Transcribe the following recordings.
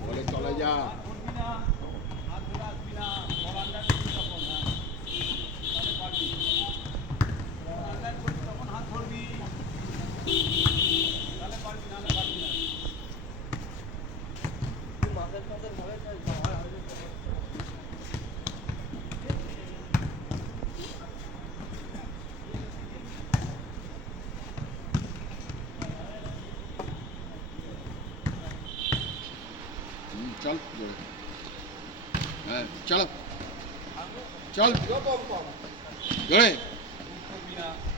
বলে চলে যা। चल चलो चल जोड़े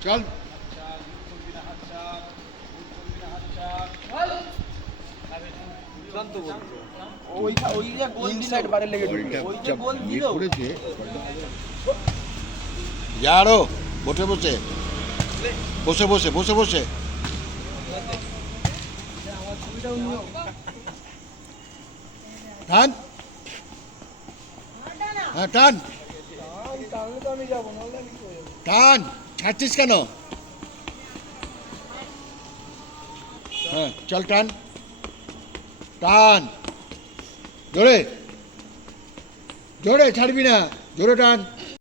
चल यारो বসে বসে বসে বসে বসে বসে টান হ্যাঁ টান টান ছাড়ছিস কেন? হ্যাঁ চল টান টান জোরে জোরে ছাড়বি না, জোরে টান।